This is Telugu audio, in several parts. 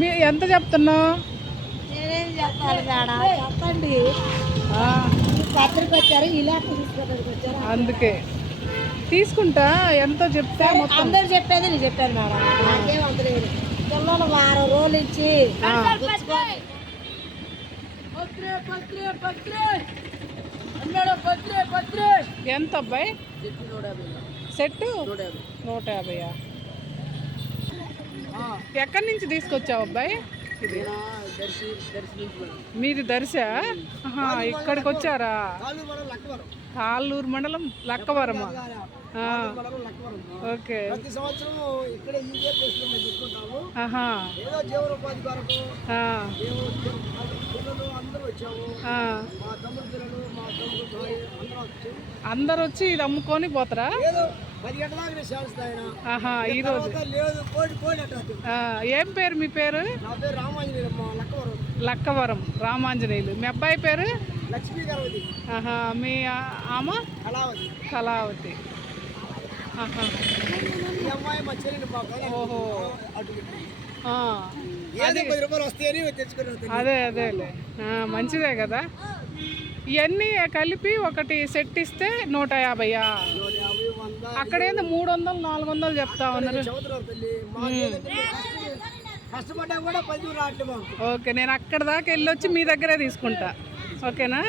మీ ఎంత చెప్తున్నావు? నేనేం చెప్పాలి మేడం, చెప్పండి. పత్రిక వచ్చారు, ఇలా వచ్చారు, అందుకే తీసుకుంటా. ఎంతో చెప్తే అందరు చెప్పేది నేను చెప్పాను మేడం. నాకేం అందలేదు. పిల్లలు వారం రోజులు ఇచ్చి ఎంత అబ్బాయి సెట్టు? 150. ఎక్కడి నుంచి తీసుకొచ్చావు అబ్బాయి? మీది దర్శా? ఇక్కడికి వచ్చారా? కాళ్ళూరు మండలం లక్కవరమా? ఓకే. అందరు వచ్చి ఇది అమ్ముకొని పోతారా? ఈరోజు ఏం పేరు మీ పేరు? లక్కవరం రామాంజనేయులు. మీ అబ్బాయి పేరు? మీ ఆమె కళావతి. ఓహో, అదే అదేలే, మంచిదే కదా. ఇవన్నీ కలిపి ఒకటి సెట్ ఇస్తే 150. అక్కడేంది 300 400 చెప్తా ఉన్నారు. ఓకే, నేను అక్కడ దాకా వెళ్ళొచ్చి మీ దగ్గరే తీసుకుంటా. ఓకేనా?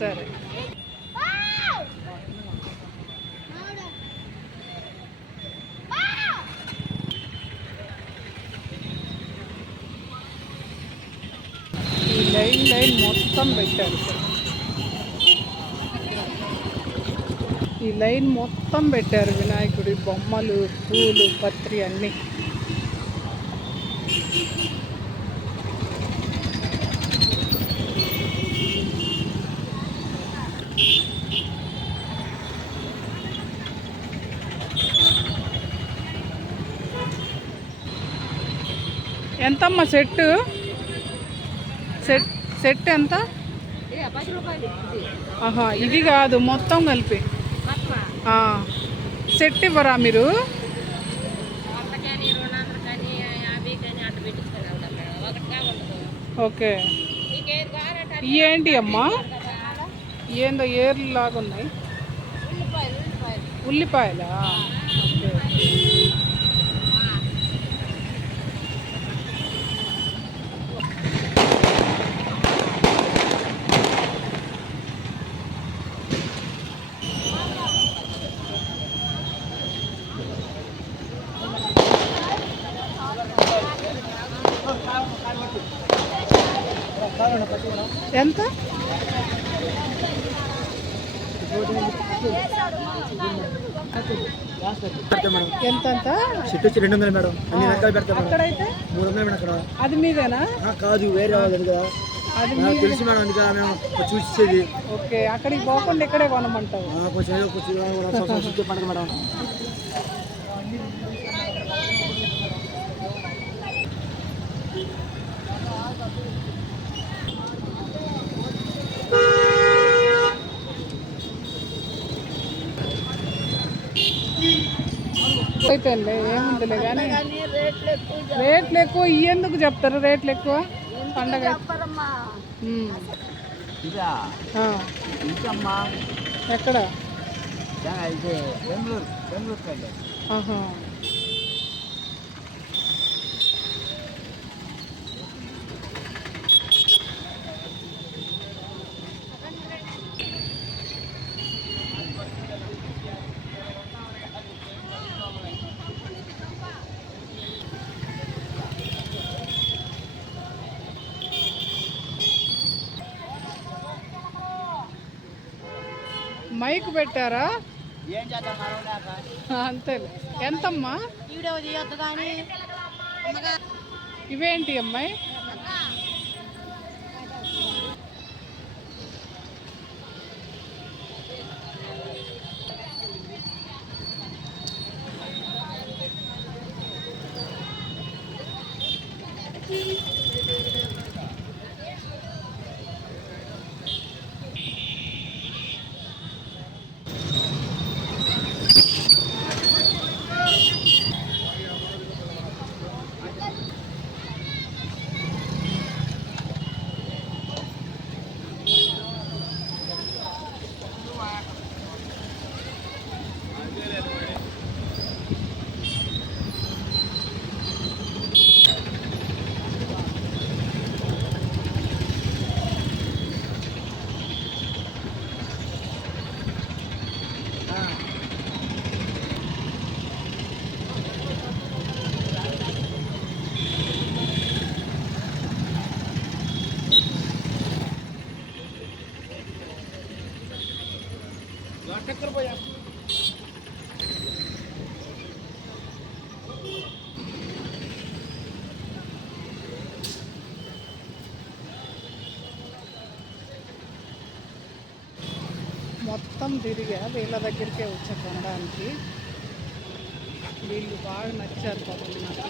సరే. ఈ లైన్ మొత్తం పెట్టారు. ఈ లైన్ మొత్తం పెట్టారు. వినాయకుడి బొమ్మలు, పూలు, పత్రి అన్నీ. ఎంతమ్మా సెట్టు? సెట్ ఎంత? ఇది కాదు, మొత్తం కలిపి సెట్ ఇవ్వరా మీరు? ఓకే. ఏంటి అమ్మా? ఏందో ఏర్లు లాగా ఉన్నాయి. ఉల్లిపాయలా? ఓకే. ఎంత? ఎంత? సెట్ వచ్చి 200 మేడం. అన్ని రకాలు పెడతాం. అక్కడైతే 300 మేడం. అక్కడ అది మీదేనా? కాదు, వేరే వాళ్ళది కదా. అది తెలుసు మేడం, అందుకే మేము చూసేది. ఓకే, అక్కడికి పోకుండా ఇక్కడే కొనమంటావు? కొంచెం పండుగ మేడం. అయిపోయింది, ఏముందిలే కానీ రేట్లు ఎక్కువ. ఎందుకు చెప్తారు రేట్లు ఎక్కువ? పండగ ఎక్కడ? మైక్ పెట్టారా? అంతేలే. ఎంతమ్మా? వీడియో తీయొద్దు కానీ ఇవేంటి అమ్మాయి? మొత్తం తిరిగా వీళ్ళ దగ్గరికే వచ్చా కొనడానికి. వీళ్ళు బాగా నచ్చారు పాపం నాకు.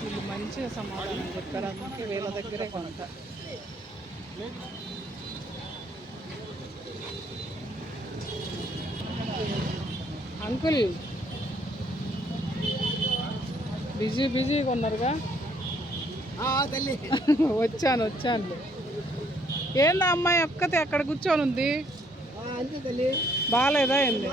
వీళ్ళు మంచిగా సమాధానం చెప్పారు, అందుకే వీళ్ళ దగ్గరే కొంట. అంకుల్ బిజీగా ఉన్నారుగా? వచ్చాను. ఏందా అమ్మాయి ఒక్కతే అక్కడ కూర్చొని ఉంది? బాగాలేదా ఏంది?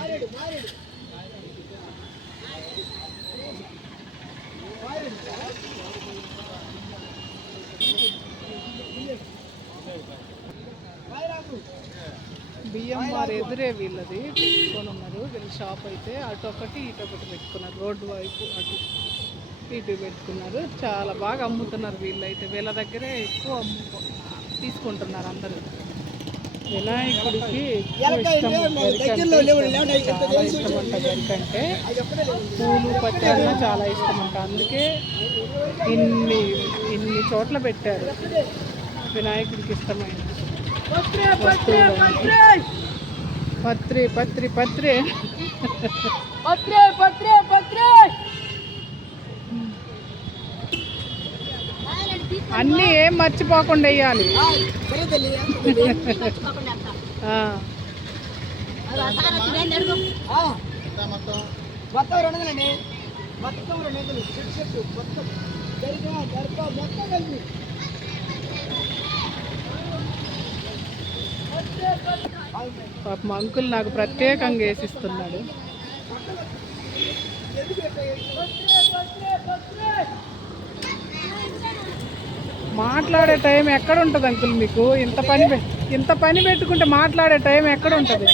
బియ్యం వారు ఎదురే వీళ్ళది పెట్టుకొని ఉన్నారు. వీళ్ళ షాప్ అయితే అటు ఒకటి ఇటు ఒకటి పెట్టుకున్నారు. రోడ్డు వైపు అటు ఇటు పెట్టుకున్నారు. చాలా బాగా అమ్ముతున్నారు వీళ్ళైతే. వీళ్ళ దగ్గరే ఎక్కువ తీసుకుంటున్నారు అందరూ. వినాయకుడికి ఎక్కువ ఇష్టం చాలా ఇష్టం అంట. గరికంటే పూలు పత్తి అన్న చాలా ఇష్టం అంట. అందుకే ఇన్ని చోట్ల పెట్టారు వినాయకుడికి ఇష్టమైన పత్రి. అన్నీ ఏం మర్చిపోకుండా వేయాలి. పాపం అంకుల్ నాకు ప్రత్యేకంగా వేసిస్తున్నాడు. మాట్లాడే టైం ఎక్కడ ఉంటుంది అంకుల్ మీకు? ఇంత పని పెట్టుకుంటే మాట్లాడే టైం ఎక్కడ ఉంటుంది?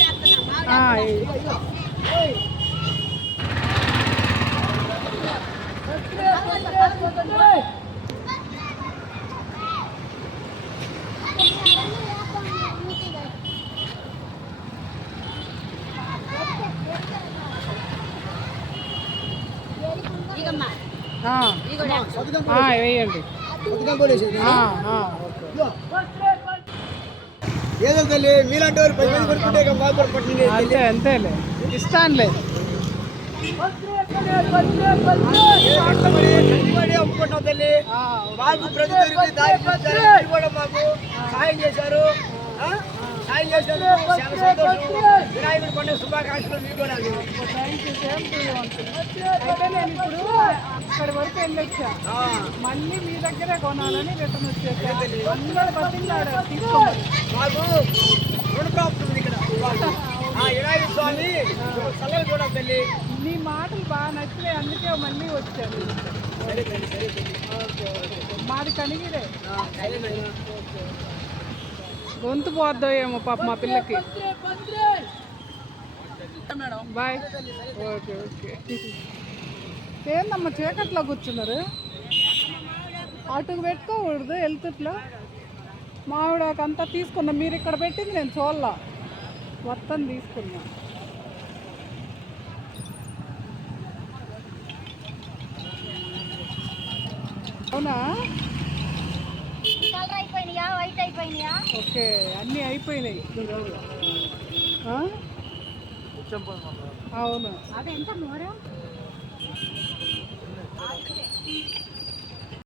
వేయండి. అంతేలే, ఇస్తానులే. సాయం చేశారు. వినాయకుడి పండుగ శుభాకాంక్షలు మీకు కూడా. అయితే నేను ఇప్పుడు అక్కడి వరకు వెళ్ళొచ్చా, మళ్ళీ మీ దగ్గరే కొనాలని రిటర్న్ వచ్చేసాను. అందరూ బతిలాడారు తీసుకోవాలి. మాకు రుణ ప్రాప్తి ఉంది ఇక్కడ. వినాయక స్వామి సలహా కూడా తల్లి. మీ మాటలు బాగా నచ్చినాయి, అందుకే మళ్ళీ వచ్చాను. ఓకే. మాది కనిగిరే. గొంతు పోద్దో ఏమో పాప మా పిల్లకి. బాయ్. ఓకే. ఏందమ్మా చీకట్లో కూర్చున్నారు? అటుకు పెట్టుకోకూడదు వెళ్తుట్లో. మావిడకంతా తీసుకున్నా, మీరు ఇక్కడ పెట్టింది నేను చూడలా, మొత్తం తీసుకున్నా. అవునా? కలర్ అయిపోయినాయా, వైట్ అయిపోయినాయా? ఓకే, అన్నీ అయిపోయినాయి. ఆ? అవును. అది ఎంత మోరం?